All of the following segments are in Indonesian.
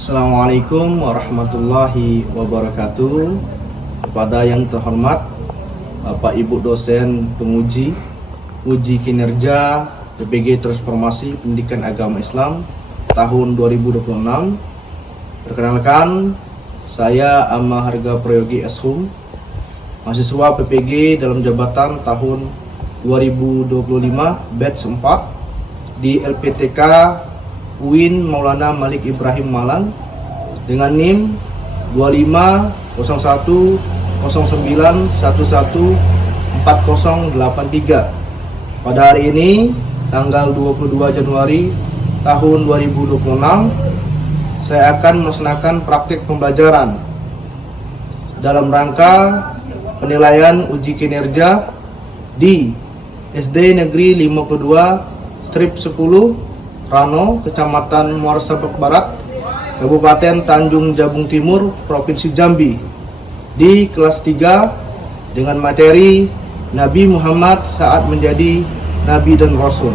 Assalamualaikum warahmatullahi wabarakatuh. Kepada yang terhormat Bapak Ibu dosen penguji uji kinerja PPG Transformasi Pendidikan Agama Islam tahun 2026. Perkenalkan, saya Amma Harga Prayogi Eshum, mahasiswa PPG dalam jabatan tahun 2025 batch 4 di LPTK UIN Maulana Malik Ibrahim Malang dengan NIM 250109114083. Pada hari ini tanggal 22 Januari tahun 2026, saya akan melaksanakan praktik pembelajaran dalam rangka penilaian uji kinerja di SD Negeri 52 Strip 10 Rano, Kecamatan Muara Sabak Barat, Kabupaten Tanjung Jabung Timur, Provinsi Jambi, di kelas 3 dengan materi Nabi Muhammad saat menjadi Nabi dan Rasul.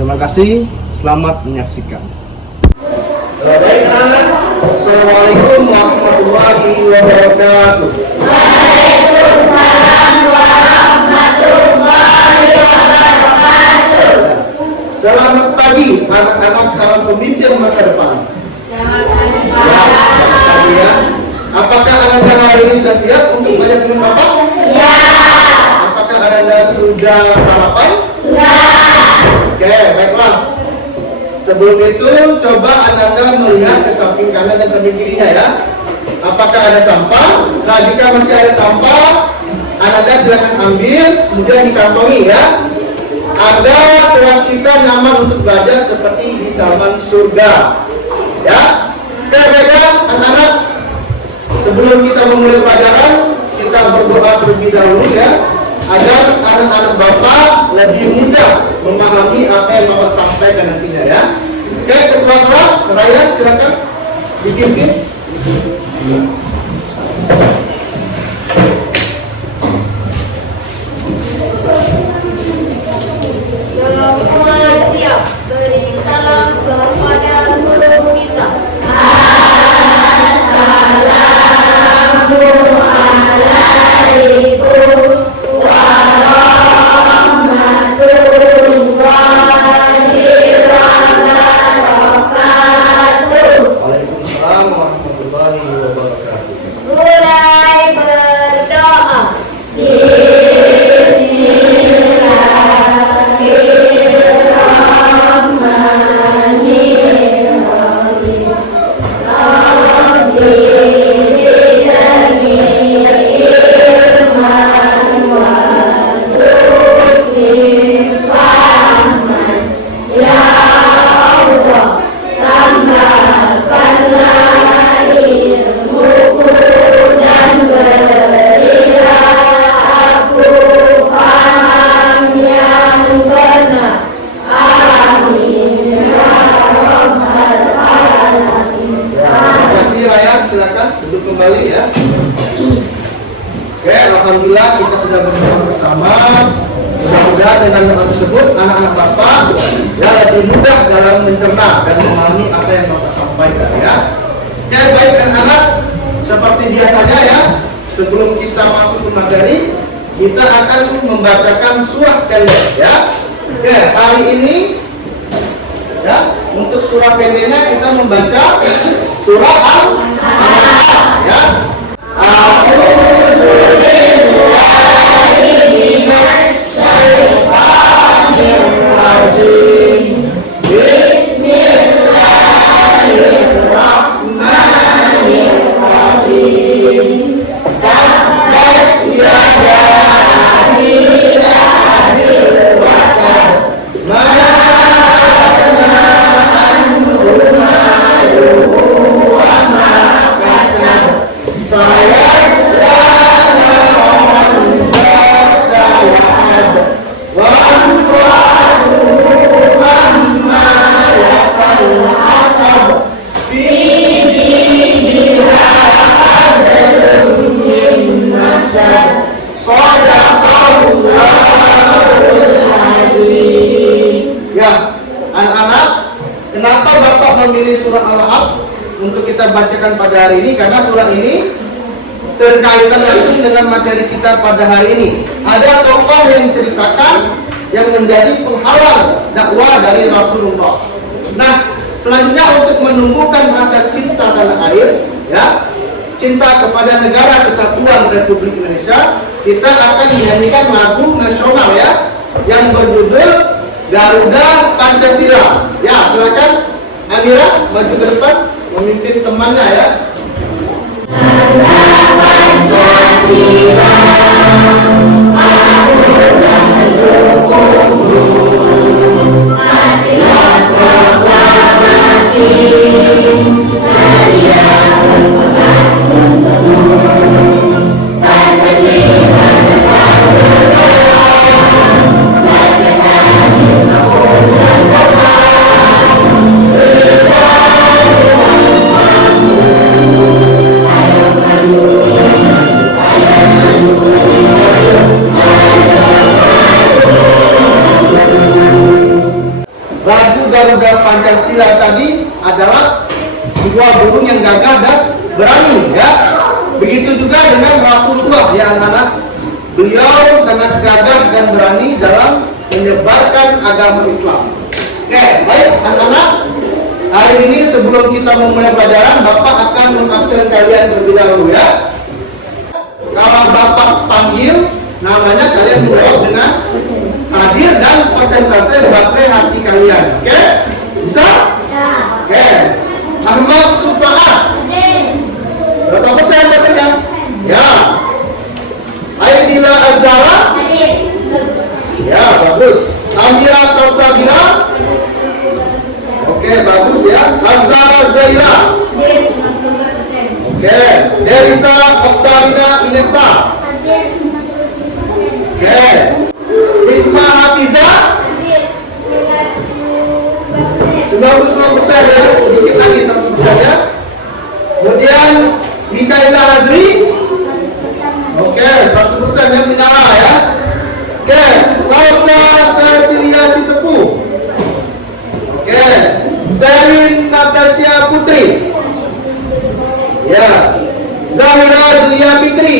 Terima kasih, selamat menyaksikan. Baik anak, Assalamualaikum warahmatullahi wabarakatuh. Waalaikumsalam warahmatullahi wabarakatuh. Selamat pagi anak-anak calon pemimpin masa depan. Selamat pagi, Selamat pagi ya. Apakah Anda hari ini sudah siap untuk belajar dengan Bapak? siap. Apakah Anda sudah sarapan? Sudah. Oke, baiklah. Sebelum itu, coba Anda melihat ke samping kanan dan samping kirinya ya. Apakah ada sampah? Nah, jika masih ada sampah, Anda silakan ambil, kemudian dikantongi ya. Anda pastikan nyaman untuk belajar seperti di taman surga. Ya. Oke, baiklah anak-anak. Sebelum kita memulai pelajaran, kita berdoa terlebih dahulu ya, agar anak-anak Bapak lebih mudah memahami apa yang Bapak sampaikan nantinya ya. Oke, ketua kelas, Raya, silakan dipimpin. Semua siap. Beri salam kepada guru kita. Assalamualaikum warahmatullahi wabarakatuh. Waalaikumsalam warahmatullahi wabarakatuh. Mulai berdoa. Kembali ya. Oke, alhamdulillah kita sudah bersama. Mudah-mudahan dengan hal tersebut anak-anak Bapak ya lebih mudah dalam mencerna dan memahami apa yang Bapak sampaikan ya. Oke, baik anak-anak, seperti biasanya ya, sebelum kita masuk ke materi, kita akan membacakan surah pendek ya. Oke, hari ini ya, untuk surah pendeknya kita membaca surah Al-An'am ya. A'udzu billahi minasy syaithanir rajim. Bismillahirrahmanirrahim. Tabbat yada abi lahabin wa tab. untuk kita bacakan pada hari ini karena surat ini terkaitan langsung dengan materi kita pada hari ini. Ada tokoh yang diceritakan yang menjadi penghalang dakwah dari Rasulullah. Nah, selanjutnya untuk menumbuhkan rasa cinta tanah air, ya, cinta kepada negara kesatuan Republik Indonesia, kita akan menyanyikan lagu nasional ya, yang berjudul Garuda Pancasila. Ya, silakan Amira maju ke depan memimpin temannya ya. Pancasila, aku akan mendukungmu. Patriot proklamasi, sedia berkorban untukmu. Pancasila besar bergerak, bergerak dimanapun sentosa. Berikan dengan sambung, ayo maju. Lagu Garuda Pancasila tadi adalah sebuah burung yang gagah dan berani ya. Begitu juga dengan Rasulullah ya anak-anak. Beliau sangat gagah dan berani dalam menyebarkan agama Islam. Oke, baik anak-anak. Hari ini sebelum kita memulai pelajaran, Bapak akan mengabsen kalian terlebih dahulu ya. Kalau Bapak panggil namanya, kalian menjawab dengan hadir dan persentase baterai hati kalian. Oke? Bisa? Oke. Ahmad Sufaat. Berapa persen baterainya? Ya. Aidila Azara. Ya, bagus. Amira Sausabila. Oke, bagus ya. Azara Zaira. Oke. Derisa Oktarina Inesta. Oke. Isma Hafiza 99% ya, sedikit lagi 100% ya. Kemudian Mikaela Hazri. Oke, 100% ya menyala ya. Oke, Salsa Cecilia Sitepu. Oke, Serin Natasha Putri. Ya. Zahira Dunia Fitri.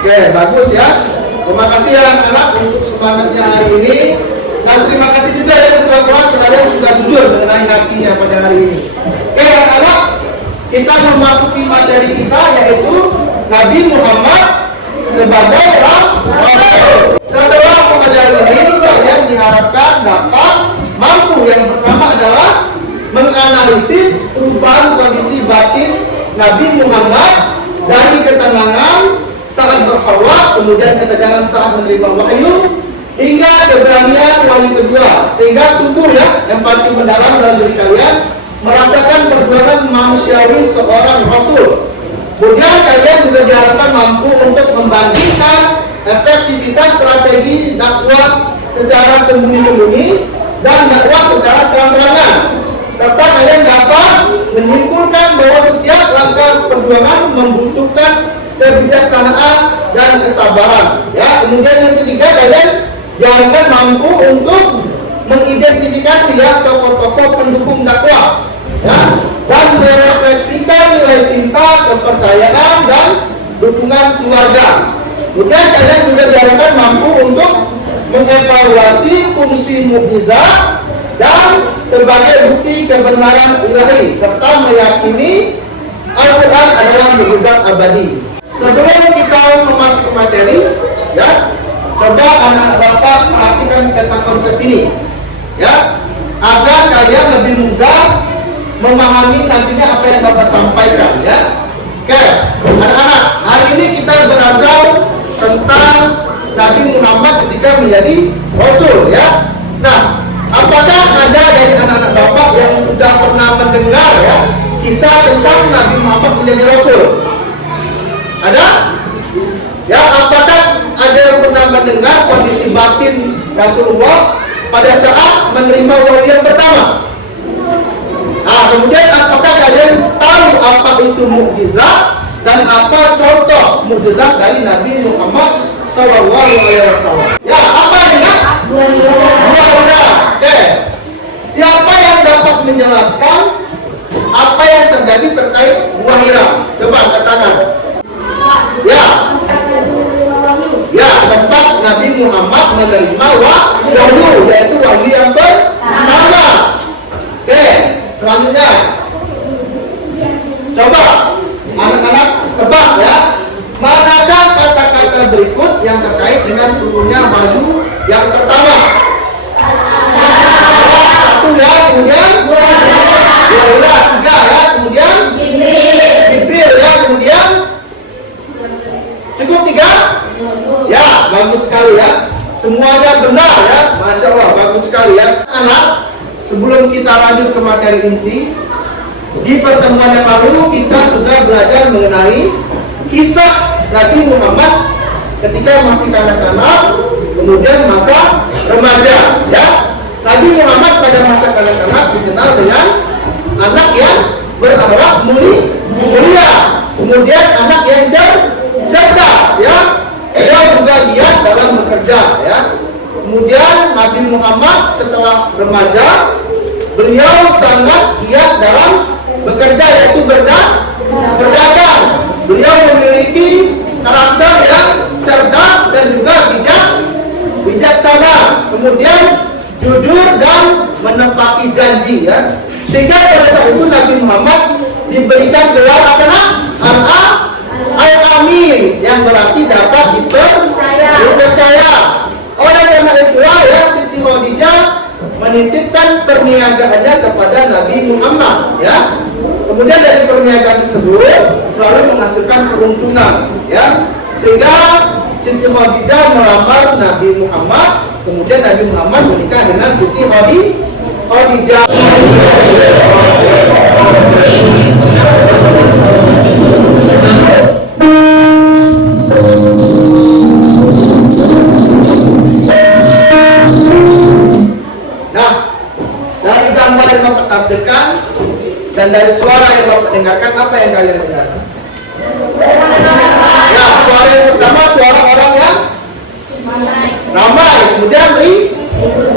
Oke, bagus ya. Terima kasih ya anak-anak untuk semangatnya hari ini. Dan terima kasih juga ya ketua kelas kalian sudah jujur mengenai hatinya pada hari ini. Oke anak-anak, kita memasuki materi kita yaitu Nabi Muhammad sebagai Rasul. Setelah pengajaran ini kalian diharapkan dapat mampu yang pertama adalah menganalisis perubahan kondisi batin Nabi Muhammad dari ketenangan saat berkhawat, kemudian ketegangan saat menerima wahyu, hingga keberanian wahyu kedua, sehingga tumbuh ya empati mendalam dalam diri kalian, merasakan perjuangan manusiawi seorang Rasul. Kemudian kalian juga diharapkan mampu untuk membandingkan efektivitas strategi dakwah secara sembunyi-sembunyi dan dakwah secara terang-terangan, serta kalian dapat menyimpulkan bahwa setiap langkah perjuangan membutuhkan kebijaksanaan dan kesabaran. Ya, kemudian yang ketiga kalian diharapkan mampu untuk mengidentifikasi ya tokoh-tokoh pendukung dakwah, ya, dan merefleksikan nilai cinta, kepercayaan dan dukungan keluarga. Kemudian kalian juga diharapkan mampu untuk mengevaluasi fungsi mukjizat dan sebagai bukti kebenaran ilahi, serta meyakini Al-Quran adalah mukjizat abadi. Sebelum kita memasuki materi, ya, coba anak bapak perhatikan tentang konsep ini, ya, agar kalian lebih mudah memahami nantinya apa yang bapak sampaikan, ya. Oke, anak-anak, hari ini kita belajar tentang Nabi Muhammad ketika menjadi Rasul, ya. Nah, apakah ada dari anak-anak bapak yang sudah pernah mendengar ya kisah tentang Nabi Muhammad menjadi Rasul? Ada? Ya, apakah ada yang pernah mendengar kondisi batin Rasulullah pada saat menerima wahyu yang pertama? Nah, kemudian apakah kalian tahu apa itu mukjizat dan apa contoh mukjizat dari Nabi Muhammad SAW? Ya, apa ini? Dua. Oke. Siapa yang dapat menjelaskan yang terjadi terkait buah Hira? Coba angkat tangan. Ya. Ya, tempat Nabi Muhammad menerima wahyu, yaitu wahyu yang pertama. Oke, selanjutnya. Coba anak-anak tebak ya. Manakah kata-kata berikut yang terkait dengan turunnya wahyu yang pertama? Satu ya, kemudian dua, tiga ya, kemudian Jibril ya, kemudian cukup tiga? Ya, bagus sekali ya. Semuanya benar ya, Masya Allah, bagus sekali ya. Anak, sebelum kita lanjut ke materi inti, di pertemuan yang lalu kita sudah belajar mengenai kisah Nabi Muhammad ketika masih kanak-kanak, kemudian masa remaja ya. Nabi Muhammad pada masa kanak-kanak dikenal dengan anak yang berakhlak mulia, kemudian anak yang cerdas ya. Dia juga giat dalam bekerja ya. Kemudian Nabi Muhammad setelah remaja, beliau sangat giat dalam bekerja, yaitu berdagang. Beliau memiliki karakter yang cerdas dan juga bijaksana, kemudian jujur dan menepati janji ya. Sehingga pada saat itu Nabi Muhammad diberikan gelar apa? Al-Amin, yang berarti dapat dipercaya. Oleh karena itulah ya, Siti Khadijah menitipkan perniagaannya kepada Nabi Muhammad ya. Kemudian dari perniagaan tersebut selalu menghasilkan keuntungan ya. Sehingga Siti Khadijah melamar Nabi Muhammad, kemudian Nabi Muhammad menikah dengan Siti Khadijah. Nah, dari gambar yang Bapak tampilkan dan dari suara yang Bapak dengarkan, apa yang kalian dengarkan? Ya, suara yang pertama suara orang yang ramai, kemudian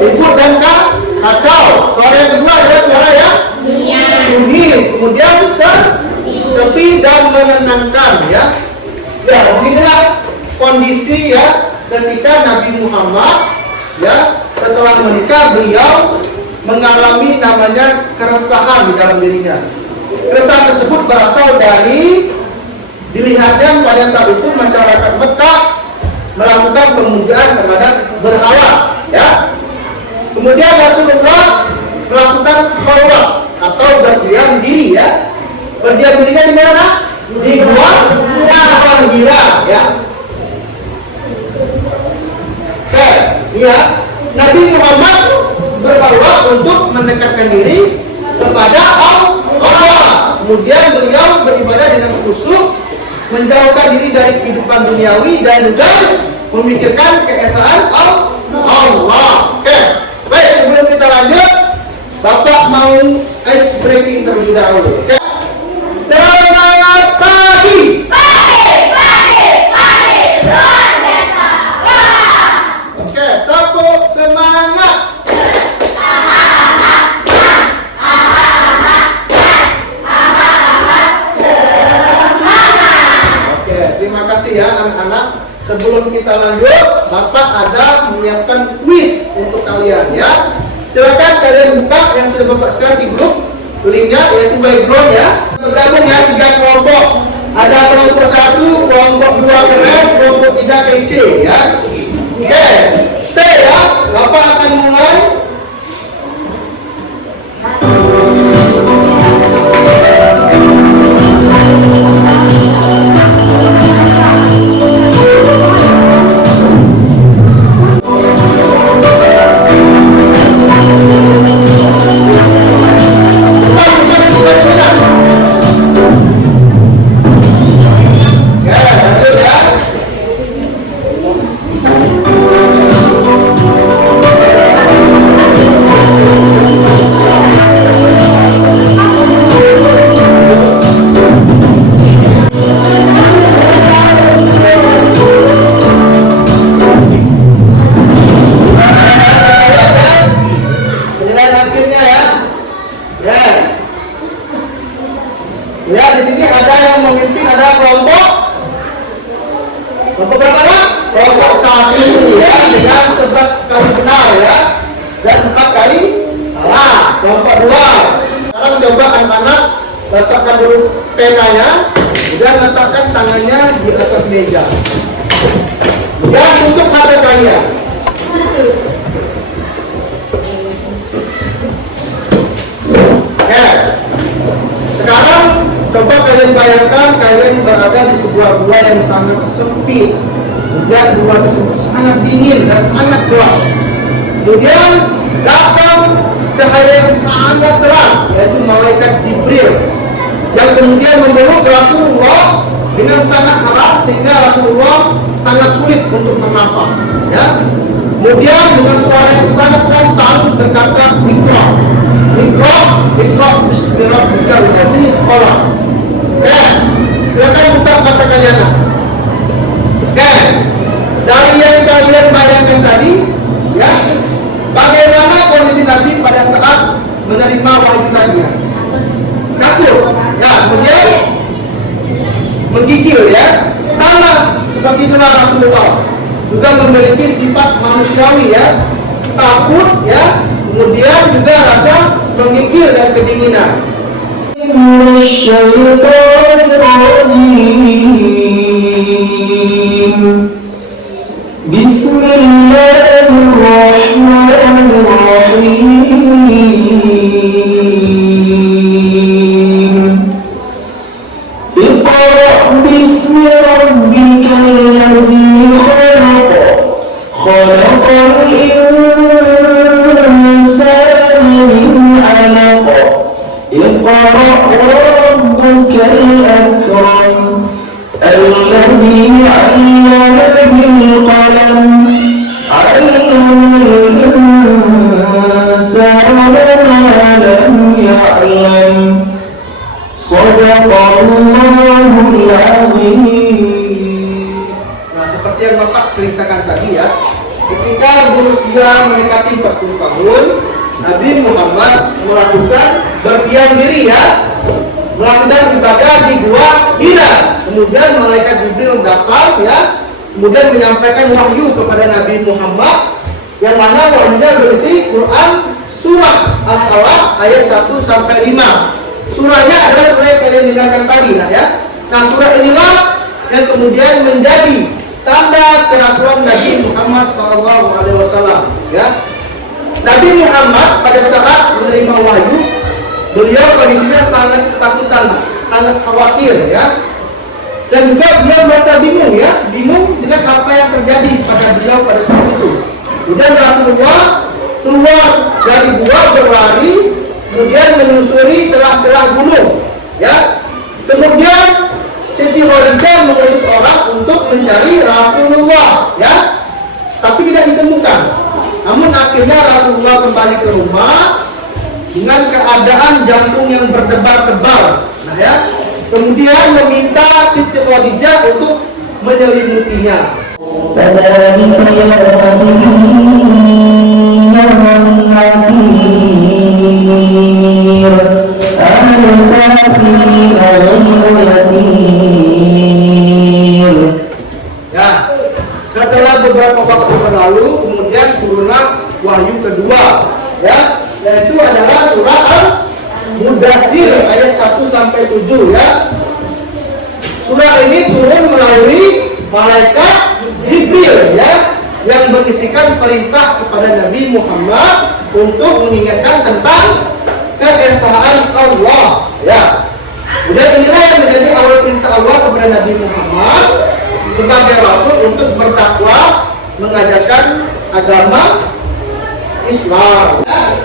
ribut dan kacau. Suara yang kedua adalah suara yang sunyi, kemudian sepi dan menenangkan ya. Ya, inilah kondisi ya ketika Nabi Muhammad ya setelah menikah, beliau mengalami namanya keresahan di dalam dirinya. Keresahan tersebut berasal dari dilihatnya pada saat itu masyarakat Mekah melakukan pemujaan kepada berhala ya. Kemudian Rasulullah melakukan khulwah atau berdiam diri ya. Berdiam dirinya di mana? Di gua Hira ya. Oke, ya. Nabi Muhammad berkhulwah untuk mendekatkan diri kepada Allah. Kemudian beliau beribadah dengan khusyuk, menjauhkan diri dari kehidupan duniawi dan juga memikirkan keesaan Allah. Oke, baik, sebelum kita lanjut, Bapak mau ice breaking terlebih dahulu. Oke. Semangat pagi. Luar biasa. Oke, tepuk semangat. Oke, terima kasih ya anak-anak. Sebelum kita lanjut, Bapak ada menyiapkan kuis untuk kalian ya. Silakan kalian buka yang sudah Bapak share di grup linknya, yaitu background ya. Bergabung ya 3 kelompok. Ada kelompok 1, kelompok 2 keren, kelompok 3 kece ya. Oke, stay ya. Bapak akan mulai. dan 4 kali salah. Kelompok 2. Sekarang coba anak-anak letakkan dulu penanya dan letakkan tangannya di atas meja. Dan untuk mata kalian. Oke. Sekarang coba kalian bayangkan kalian berada di sebuah gua yang sangat sempit. Dan gua tersebut sangat dingin dan sangat gelap. Kemudian datang cahaya yang sangat terang, yaitu malaikat Jibril, yang kemudian memeluk Rasulullah dengan sangat erat sehingga Rasulullah sangat sulit untuk bernafas. Ya. Kemudian dengan suara yang sangat lantang berkata, Iqra, Iqra, Iqra, Bismillahirrahmanirrahim. Oke, silakan buka mata kalian. Oke, dari yang kalian bayangkan tadi, ya, bagaimana kondisi Nabi pada saat menerima wahyu tadi? Ya? Takut, ya, kemudian menggigil, ya, sama seperti itulah Rasulullah juga memiliki sifat manusiawi, ya, takut, ya, kemudian juga rasa menggigil dan kedinginan. Bismillahirrahmanirrahim. Iqra bismi rabbikal ladzi khalaq. Khalaqal insana min 'alaq. Iqra rabbukal akram. Alladzi 'allama bil qalam. 'allamal insana ma lam ya'lam. Shadaqallahul azim. Nah, seperti yang Bapak ceritakan tadi, ya, ketika berusia mendekati 40 tahun, Nabi Muhammad melakukan berdiam diri, ya, melakukan ibadah di Gua Hira. Kemudian malaikat Jibril datang, ya, kemudian menyampaikan wahyu kepada Nabi Muhammad, yang mana wahyunya berisi Quran surah Al-Alaq ayat 1 sampai 5. Surahnya adalah surah yang kalian dengarkan tadi, ya. Nah, surah inilah yang kemudian menjadi tanda kerasulan Nabi Muhammad SAW, ya. Nabi Muhammad pada saat menerima wahyu, beliau kondisinya sangat ketakutan, sangat khawatir, ya. Dan juga beliau merasa bingung, ya, bingung dengan apa yang terjadi pada beliau pada saat itu. Kemudian Rasulullah keluar dari gua berlari, kemudian menyusuri telah-telah gunung, ya. Kemudian Siti Khadijah mengutus orang untuk mencari Rasulullah, ya, tapi tidak ditemukan. Namun akhirnya Rasulullah kembali ke rumah dengan keadaan jantung yang berdebar-debar, nah, ya. Kemudian meminta Siti Khadijah untuk menyelimutinya. فذلك يومئذ يوم عسير على الكافرين غير يسير. Ya, setelah beberapa waktu berlalu, kemudian turunlah wahyu kedua, ya, yaitu adalah surah Al-Mudaththir ayat 1 sampai 7, ya. Surah ini turun melalui malaikat Jibril, ya, yang berisikan perintah kepada Nabi Muhammad untuk mengingatkan tentang keesaan Allah, ya. Kemudian inilah yang menjadi awal perintah Allah kepada Nabi Muhammad sebagai Rasul untuk berdakwah, mengajarkan agama Islam. Ya.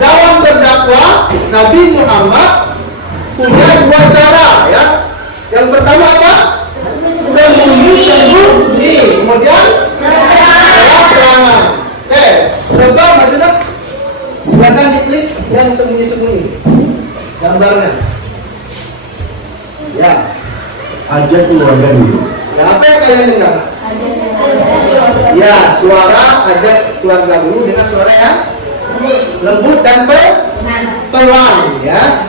Dalam berdakwah, Nabi Muhammad punya dua cara, ya. Yang pertama apa? Sembunyi-sembunyi. Kemudian terang-terangan. Oke, coba Madinah, silakan diklik yang sembunyi-sembunyi gambarnya. Ya, Ajak keluarga dulu. ya, apa yang kalian dengar? Ya, suara ajak keluarga dulu dengan suara yang lembut dan pelan, ya.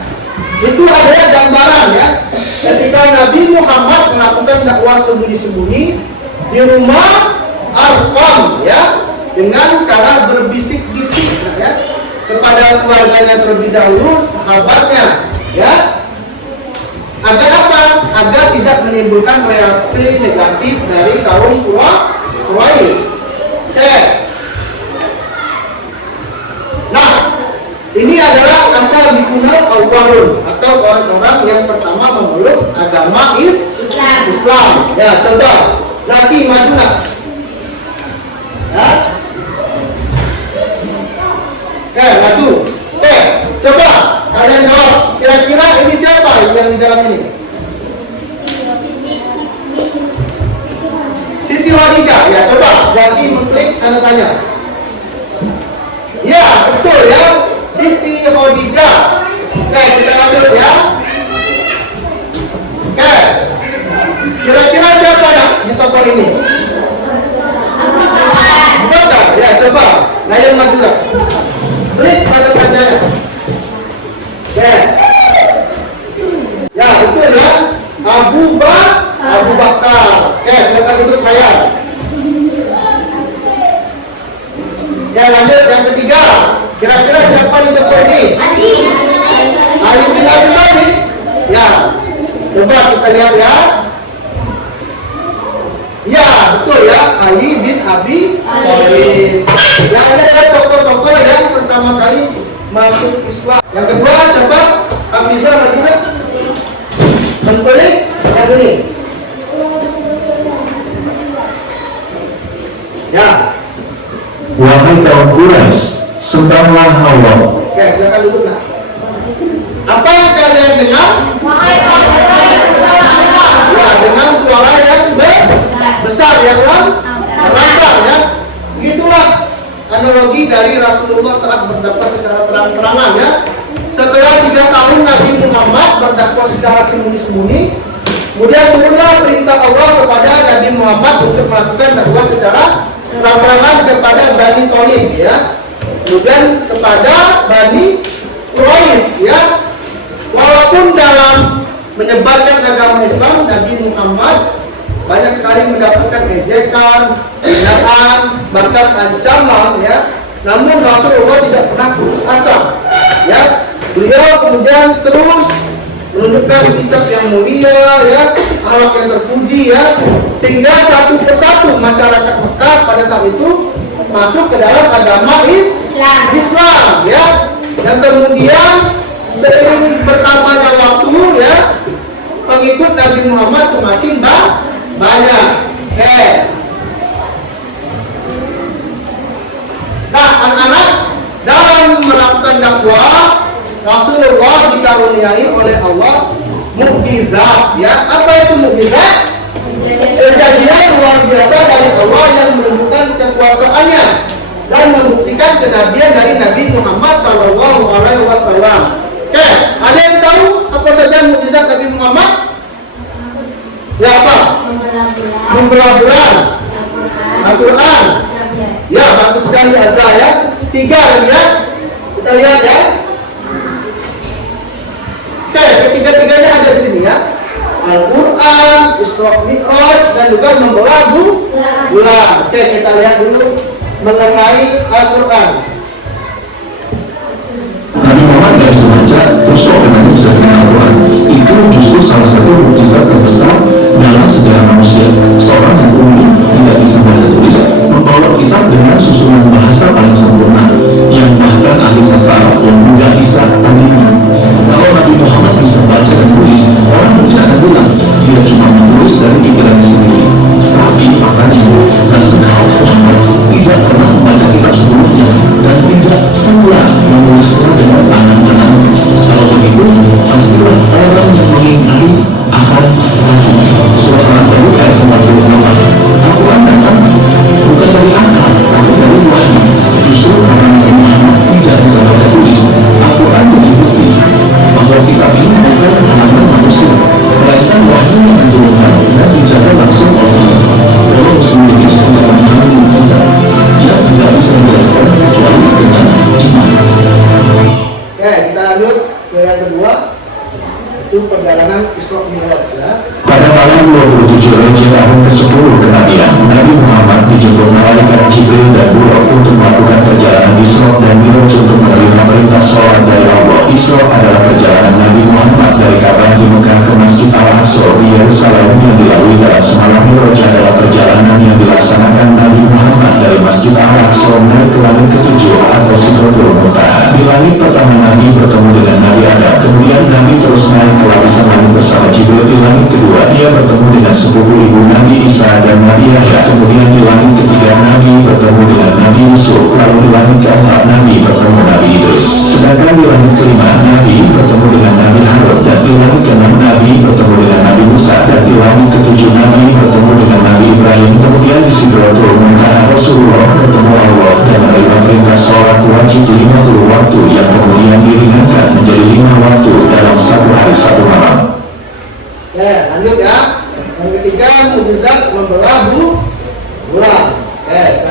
Itu adalah gambaran, ya, ketika Nabi Muhammad melakukan dakwah sembunyi-sembunyi di rumah Arqam, ya, dengan cara berbisik-bisik, kepada keluarganya terlebih dahulu, sahabatnya, ya. Agar apa? Agar tidak menimbulkan reaksi negatif dari kaum Quraisy. Oke. Nah, ini adalah asal dikenal awalun atau orang-orang yang pertama memeluk agama Islam. Ya, coba Zaki maju nak. Ya. Oke, maju. Oke, coba kalian jawab. Kira-kira ini siapa yang di dalam ini? Siti Khadijah. Ya, coba Zaki mengklik tanda tanya. Ya, betul ya. Siti Khadijah. Oke, kita ambil ya. Oke. Kira-kira siapa nak di tokoh ini? Betul ya, coba. Layar maju lah. Klik tanda tanya. Oke. Ya, betul ya. Abu Bakar. Oke, silakan duduk layar. Ya, lanjut yang ketiga. Kira-kira siapa di tokoh ini? Ali bin Abi Thalib. Ya, coba kita lihat ya. Ya, betul ya, Ali bin Abi Thalib. Ya, ada tokoh-tokoh yang pertama kali masuk Islam. Yang kedua, coba Hafizah Madinah. Mentolik yang ini. Ya. Wahai kaum Quraisy, sembahlah Allah. Oke, silakan duduk nak. Apa yang kalian dengar? Ya, dengan suara yang besar, yang lantang ya. Itulah analogi dari Rasulullah saat berdakwah secara terang-terangan ya. Setelah 3 tahun Nabi Muhammad berdakwah secara sembunyi-sembunyi, kemudian turunlah perintah Allah kepada Nabi Muhammad untuk melakukan dakwah secara terang-terangan kepada Bani Thalib ya. Kemudian kepada Bani Quraisy ya. Walaupun dalam menyebarkan agama Islam, Nabi Muhammad banyak sekali mendapatkan ejekan, hinaan, bahkan ancaman ya. Namun Rasulullah tidak pernah putus asa ya. Beliau kemudian terus menunjukkan sikap yang mulia ya, akhlak yang terpuji ya, sehingga satu persatu masyarakat Mekah pada saat itu masuk ke dalam agama Islam ya. Dan kemudian seiring bertambahnya waktu ya, pengikut Nabi Muhammad semakin banyak. Nah, anak-anak, dalam melakukan dakwah Rasulullah dikaruniai oleh Allah mukjizat ya. Apa itu mukjizat? Kejadian luar biasa dari Allah yang menunjukkan kekuasaannya dan membuktikan kenabian dari Nabi Muhammad SAW. Oke, ada yang tahu apa saja mukjizat Nabi Muhammad? Ya, apa? Membelah bulan, Al-Quran. Ya, bagus sekali Azza ya. 3 lagi ya. Kita lihat ya. Oke, ketiga-tiganya ada di sini ya. Al-Quran, Isra Mi'raj, dan juga membelah bulan. Oke, kita lihat dulu mengenai Al-Quran. Nabi Muhammad tidak bisa baca, terus kok kenapa bisa kenal Al-Quran? Itu justru salah satu mukjizat terbesar dalam sejarah manusia. Seorang yang umum tidak bisa baca tulis membawa kitab dengan susunan bahasa paling sempurna yang bahkan ahli sastra Arab pun tidak bisa tandingi. Kalau Nabi Muhammad bisa baca dan tulis, orang mungkin akan bilang dia cuma menulis dari pikirannya sendiri. Tapi faktanya, engkau Muhammad tidak pernah membaca kitab sebelumnya dan tidak pula menulisnya dengan tangan-tangan. Kalau begitu, pastilah orang yang mengingkari akan ragu. Surah Al-Anbiya ayat 48. Al-Quran datang bukan dari akal, tapi dari wahyu. Justru karena Nabi Muhammad tidak bisa baca tulis, Al-Quran jadi bukti bahwa kitab ini bukan kalangan manusia, melainkan wahyu yang diturunkan dan dijaga langsung oleh Allah. Kalau Muslim ini sudah memahami mukjizat, ia tidak bisa menjelaskan kecuali dengan iman. Oke, kita lanjut ke yang kedua. Itu perjalanan Isra Mi'raj ya. Pada malam 27 Rajab tahun ke-10 kenabian, Nabi Muhammad dijemput malaikat Jibril dan Buraq untuk melakukan perjalanan Isra dan Mi'raj untuk menerima perintah sholat dari Allah. Isra adalah perjalanan Nabi Muhammad dari Ka'bah di Mekah ke Masjid Al-Aqsa di Yerusalem yang dilalui dalam semalam Mi'raj adalah perjalanan yang dilaksanakan Nabi Muhammad dari Masjid Al-Aqsa naik ke langit ketujuh atau Sidratul Muntaha. Di langit pertama Nabi bertemu dengan Nabi Adam, kemudian Nabi terus naik ke lapisan langit bersama Jibril. Di langit kedua dia bertemu dengan sepupu ibu Nabi Isa dan Nabi Yahya. Kemudian di langit ketiga Nabi bertemu dengan Nabi Yusuf. Lalu di langit keempat Nabi bertemu Nabi Idris. Sedangkan di langit kelima Nabi bertemu dengan Nabi Harun, dan di langit keenam Nabi bertemu dengan Nabi Musa, dan di langit ketujuh Nabi bertemu dengan Nabi Ibrahim. Kemudian di Sidratul Muntaha Rasulullah bertemu Allah dan menerima perintah sholat wajib 50 waktu yang kemudian diringankan menjadi 5 waktu dalam satu hari satu malam. Lanjut ya. Yang ketiga, mukjizat membelah bulan.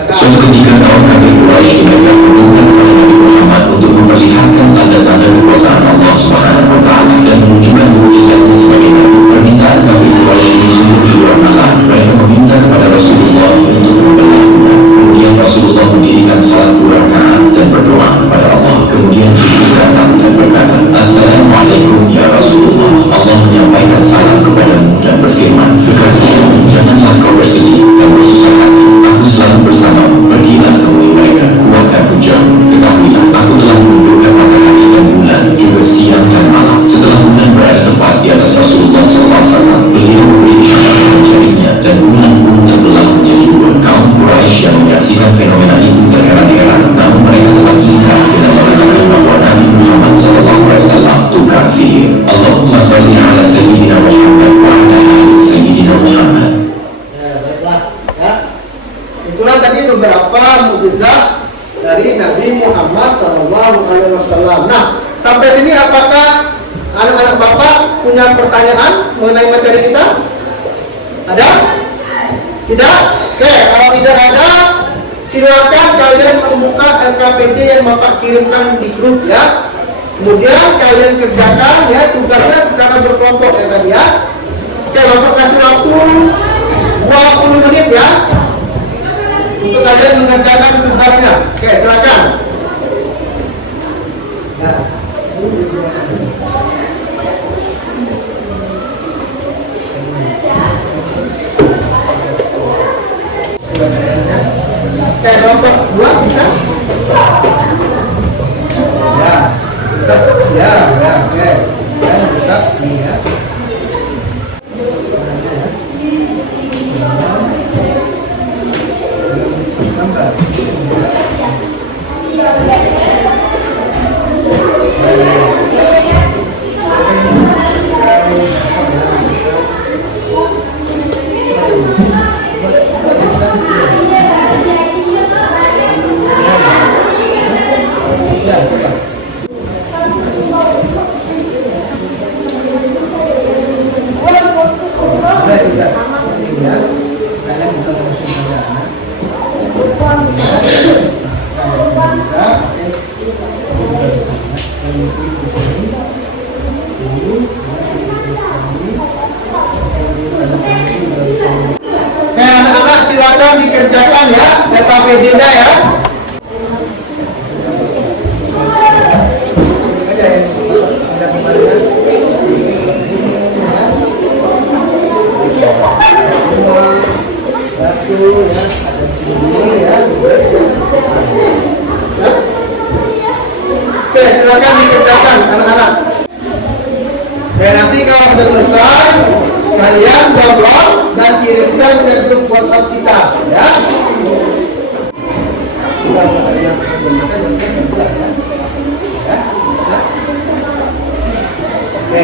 Suatu ketika kaum kafir Quraisy mereka meminta kepada Nabi Muhammad untuk memperlihatkan tanda-tanda kekuasaan Allah Subhanahu wa Ta'ala dan menunjukkan mukjizatnya sebagai Nabi. Permintaan kafir Quraisy ini sungguh di luar nalar. Mereka meminta kepada Rasulullah untuk membelah bulan. Kemudian Rasulullah mendirikan salat 2 rakaat dan berdoa kepada Allah. Kemudian Jibril datang dan berkata, Assalamualaikum ya Rasulullah. Allah menyampaikan salam kepadamu dan berfirman, kekasihku, janganlah kau bersedih dan bersusah hati. Aku selalu bersamamu. Pergilah temui mereka, kuatkan hujahmu. Ketahuilah, aku telah menundukkan matahari dan bulan, juga siang dan malam. Setelah bulan berada tepat di atas Rasulullah SAW, beliau memberi isyarat dengan jarinya dan bulan pun terbelah menjadi 2. Kaum Quraisy yang menyaksikan fenomena itu terheran-heran, namun mereka tetap ingkar dengan mengatakan bahwa Nabi Muhammad SAW tukang sihir. Allahumma shalli ala Sayyidina Muhammad wa ala ali Sayyidina Muhammad. Itulah tadi beberapa mukjizat dari Nabi Muhammad SAW. Nah, sampai sini apakah anak-anak Bapak punya pertanyaan mengenai materi kita? Ada? Tidak? Oke, kalau tidak ada, silakan kalian membuka LKPD yang Bapak kirimkan di grup ya. Kemudian kalian kerjakan ya tugasnya secara berkelompok ya tadi ya. Oke, Bapak kasih waktu 20 menit ya untuk kalian mengerjakan tugasnya. Oke, silakan. Nah. Oke, kelompok 2 bisa? Ya, oke. Dan kita ini ya. Anak-anak silakan dikerjakan ya LKPD-nya ya. Oke, silakan dikerjakan anak-anak. Dan nanti kalau sudah selesai, kalian download dan kirimkan ke grup WhatsApp kita, ya. Sudah kalian belum bisa dan sebelah ya. Ya, bisa. Oke.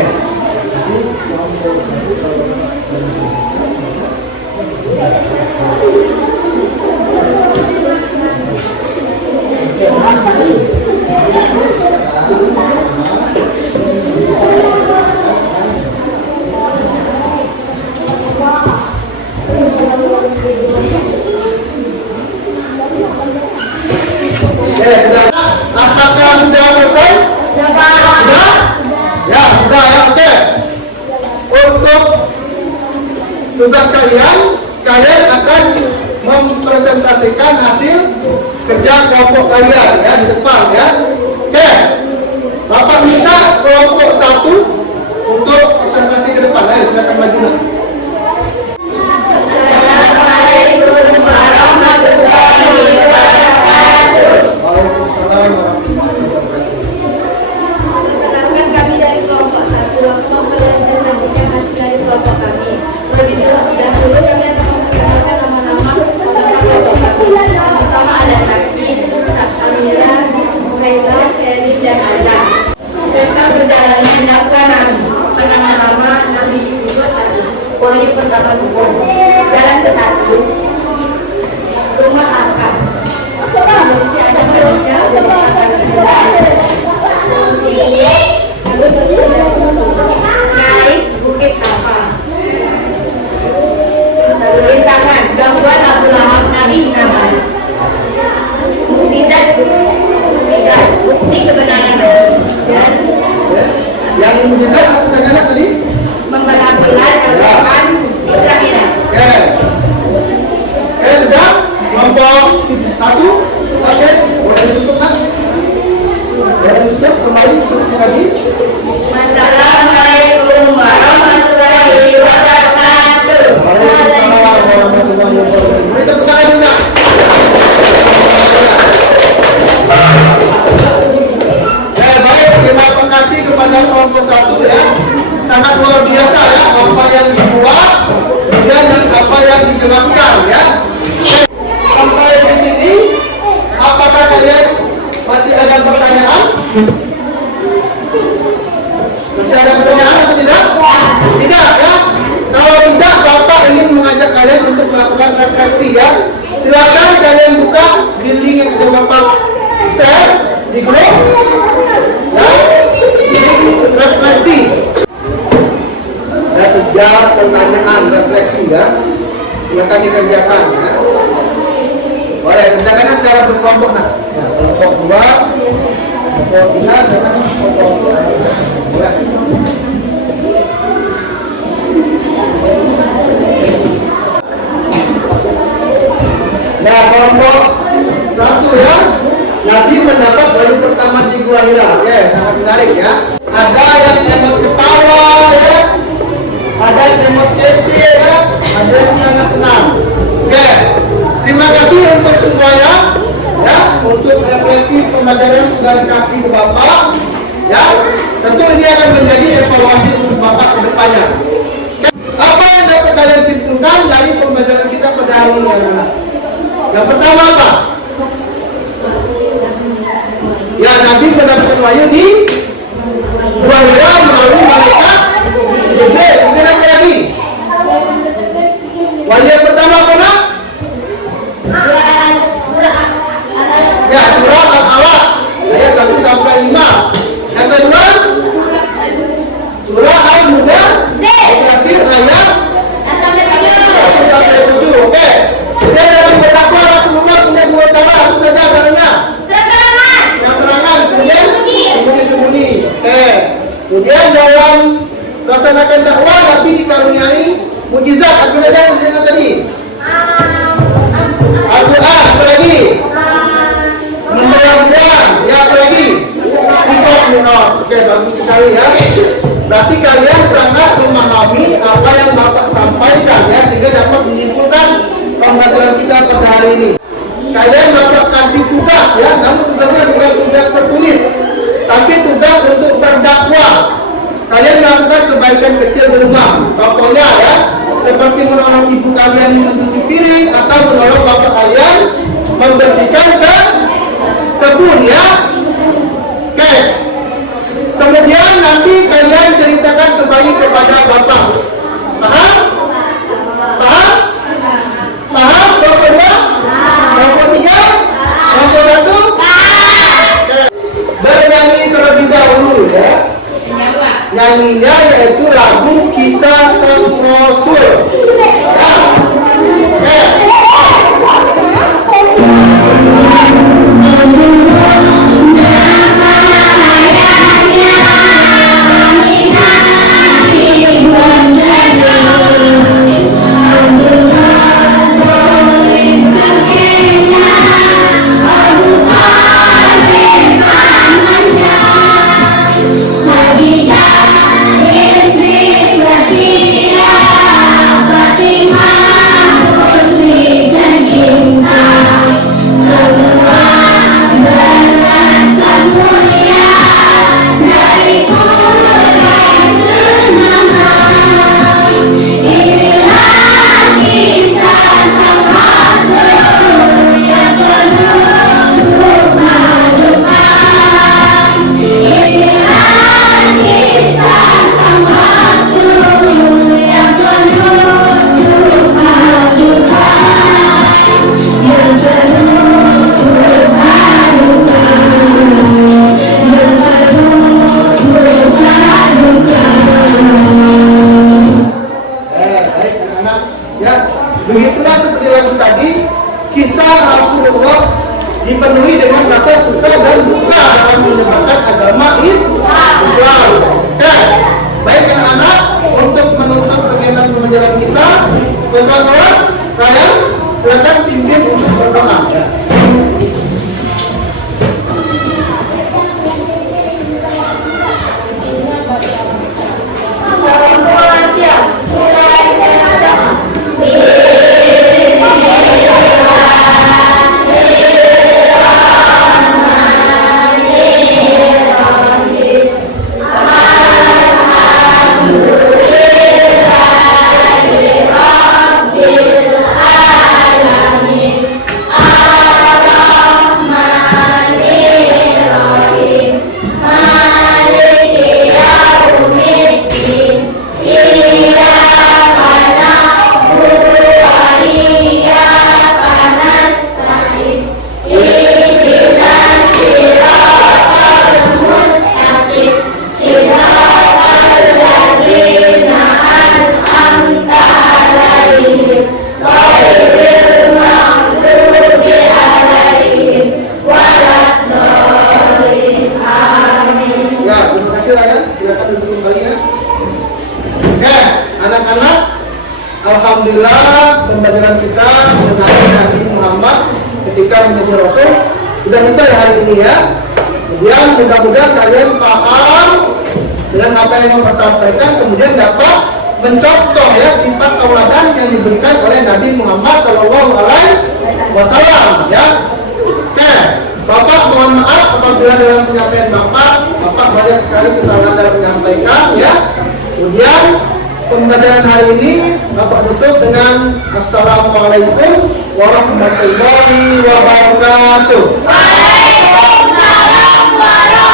Apakah sudah selesai? Sudah? Ya, sudah ya, oke. Untuk tugas kalian akan mempresentasikan hasil kerja kelompok kalian ya di depan ya. Oke. Baiklah, Seli dan Anda. Mereka berjalan menyiapkan nama Nabi Yunus satu. Wahyu pertama hukum. Jalan ke satu. Rumah akar. Masih ada perutnya. Naik bukit apa? Rintangan. Gangguan Abu Lahab Nabi Muhammad. Mukjizat bukti kebenaran dan Yang mujizat apa saja tadi? membelah-belah Al-Quran Israel. Sudah kelompok satu. Oke, boleh tutup nak? Boleh tutup kembali tutup lagi. Wassalamualaikum warahmatullahi wabarakatuh. Waalaikumsalam warahmatullahi wabarakatuh. Beri tepuk tangan juga. Ya, baik, terima kasih kepada kelompok satu ya. Sangat luar biasa ya apa yang dibuat dan apa yang dijelaskan ya. Sampai di sini, apakah kalian masih ada pertanyaan? Masih ada pertanyaan atau tidak? Tidak ya. Kalau tidak, Bapak ingin mengajak kalian untuk melakukan refleksi ya. Silakan kalian buka di link yang sudah Bapak share di grup ya. Link refleksi. Ada 3 pertanyaan refleksi ya. Silakan dikerjakan ya. Boleh kerjakan secara berkelompok nah. Ya, kelompok 2, kelompok 3, dan kelompok 4. Boleh. Nah, kelompok 1 ya. Nabi mendapat baru pertama di Gua Hira. Oke, sangat menarik ya. Ada yang emot ketawa ya. Ada yang emot kece ya. Ada yang sangat senang. Oke. Terima kasih untuk semuanya ya, untuk refleksi pembelajaran sudah dikasih ke Bapak ya. Tentu ini akan menjadi evaluasi untuk Bapak ke depannya. Apa yang dapat kalian simpulkan dari pembelajaran kita pada hari ini anak-anak? Yang pertama apa? Ya, Nabi mendapatkan wahyu di Gua Hira melalui malaikat Jibril. Kemudian apa lagi? Wahyu yang pertama apa nak? Ya, surah Al-Alaq ayat 1 sampai 5. Yang kedua, surah Al-Mudaththir ayat 1 sampai 7. Oke. Kemudian dalam bertakwa Rasulullah punya 2 cara, apa saja caranya? Yang terangan, sembunyi. Oke. Kemudian dalam melaksanakan dakwah Nabi dikaruniai mukjizat. Apa saja mukjizat tadi? Al-Quran, apa lagi? Membelah bulan, ya apa lagi? Isra Mi'raj. Oke, bagus sekali ya. Berarti kalian sangat memahami apa yang Bapak sampaikan ya, sehingga dapat menyimpulkan pembelajaran kita pada hari ini. Kalian Bapak kasih tugas ya, namun tugasnya bukan tugas tertulis, tapi tugas untuk berdakwah. Kalian melakukan kebaikan kecil di rumah, contohnya ya, seperti menolong ibu kalian mencuci piring atau menolong bapak kalian membersihkan kebun ya. Oke. Kemudian nanti kalian ceritakan kembali kepada bapak. Paham? Paham? Paham? Kelompok 2? Kelompok 3? Kelompok 1? Oke. Bernyanyi terlebih dahulu ya. Nyanyinya yaitu lagu Kisah Sang Rasul. Ya. Cinta, pembelajaran kita mengenai Nabi Muhammad ketika menjadi Rasul sudah bisa ya hari ini ya. Kemudian mudah-mudahan kalian paham dengan apa yang mau saya sampaikan, kemudian dapat mencontoh ya sifat tauladan yang diberikan oleh Nabi Muhammad SAW ya. Oke, Bapak mohon maaf apabila dalam penyampaian Bapak banyak sekali kesalahan dalam menyampaikan ya. Kemudian pembelajaran hari ini Bapak tutup dengan Assalamualaikum warahmatullahi wabarakatuh. Waalaikumsalam warahmatullahi